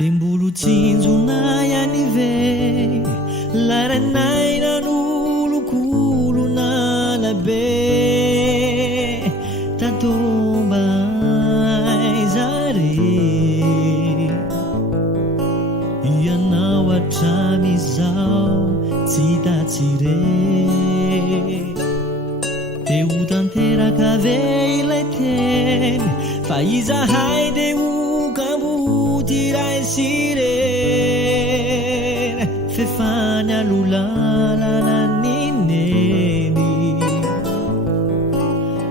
Tembolo tsinjona ihany ve larainaina n'olokolo nalabe tatomba aizare ianao hatramizao tsy tatsire teo tanteraka ve ilay teny fa izahay deo sirene fefany alolalana nineny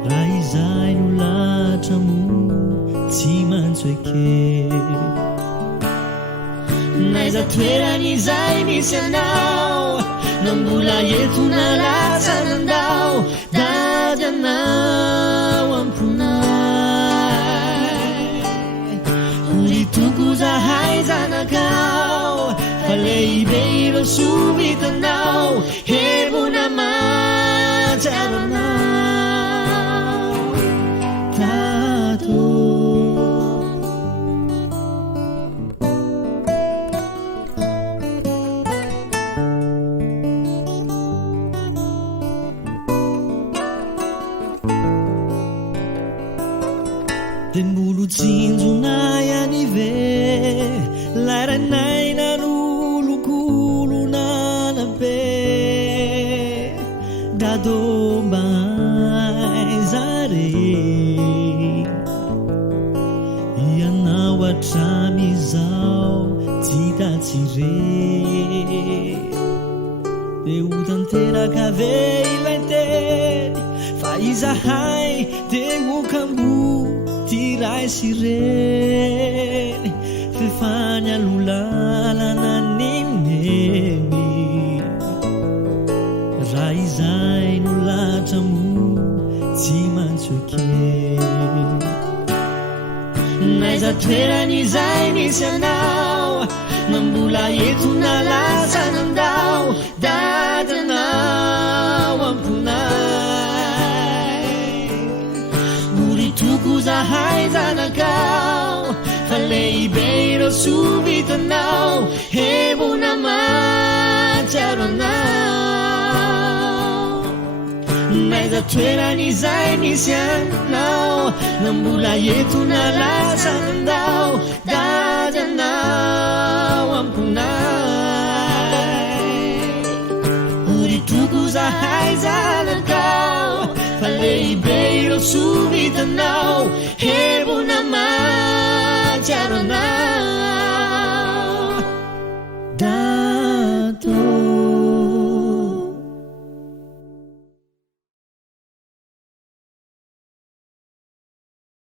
raha izay no latra mo tsy mantsoeke naiza toerany izay misy anao na mbola eto nalatsa nandao dady anao amponay toko zahay zanakao fa lehibe ireo sovitanao hevona matsaro anao tato tembolo tsinjona ihany ve laranaina n'olokolo nalabe dadomba aizare ianao hatramizao tsy tatsire teo tanteraka ve ilay teny fa izahay teo kambo tiray sireny fefany alolalana nineny raha izay no latra mo tsy mantsoeke naiza toerany izay misy anao na mbola eto nalatsa nandao dady anao amponay toko zahay zanakao fa lehibe ireo sovitanao hevona matsaro anao naiza toerany izay misy anao na mbola eto nalatsa nandao dady anao amponay toko zahay zanakao fa lehibe ireo sovitanao hevona matsaro anao